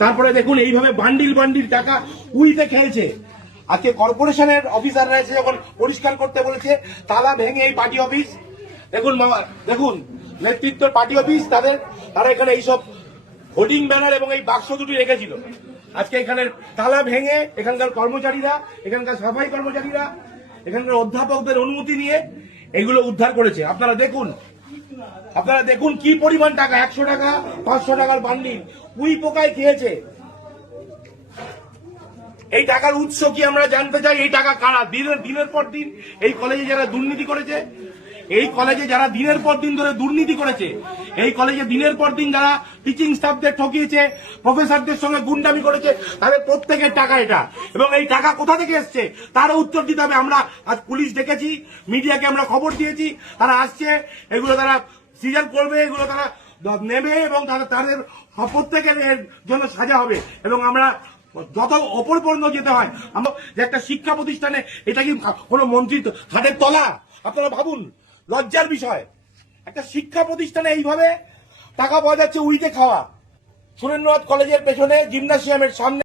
তারপরে দেখুন এইভাবে বান্ডিল বান্ডিল টাকা উইতে খেলছে। আজকে কর্পোরেশনের অফিসাররা এসে যখন পরিষ্কার করতে বলেছে, তালা ভেঙে এই পার্টি অফিস, দেখুন বাবা, দেখুন নেতৃত্বের পার্টি অফিস, তারা এখানে এইসব হোর্ডিং ব্যানার এবং এই বাক্স দুটি রেখেছিল। আজকে এখানে তালা ভেঙে এখানকার কর্মচারীরা, এখানকার সাফাই কর্মচারীরা, এখানকার অধ্যাপকদের অনুমতি নিয়ে এগুলো উদ্ধার করেছে। আপনারা দেখুন কি পরিমাণ টাকা, 100 টাকা 500 টাকার বান্ডিল উই পোকায় খেয়েছে। এই টাকার উৎস কি আমরা জানতে চাই। এই টাকা কারা দিনের পর দিন এই কলেজে যারা দুর্নীতি করেছে, এই কলেজে যারা দিনের পর দিন ধরে দুর্নীতি করেছে, এই কলেজে দিনের পর দিন যারা টিচিং স্টাফদের ঠকিয়েছে, প্রফেসরদের সঙ্গে গুন্ডামি করেছে, তাদের প্রত্যেকের টাকা এটা। এবং এই টাকা কোথা থেকে এসছে তারও উত্তর দিতে হবে। আমরা আজ পুলিশ ডেকেছি, মিডিয়াকে আমরা খবর দিয়েছি, তারা আসছে, এগুলো তারা সিজার করবে, এগুলো তারা নেবে এবং তাদের প্রত্যেকের এর জন্য সাজা হবে। এবং আমরা যত ওপর পর্যন্ত যেতে হয়, আমরা যে একটা শিক্ষা প্রতিষ্ঠানে, এটা কি কোনো মন্ত্রী হাতের তলা? আপনারা ভাবুন, লজ্জার বিষয়। একটা শিক্ষা প্রতিষ্ঠানে এইভাবে টাকা পাওয়া যাচ্ছে উইতে খাওয়া। সুরেন্দ্রনাথ কলেজের পেছনে জিমনাসিয়ামের সামনে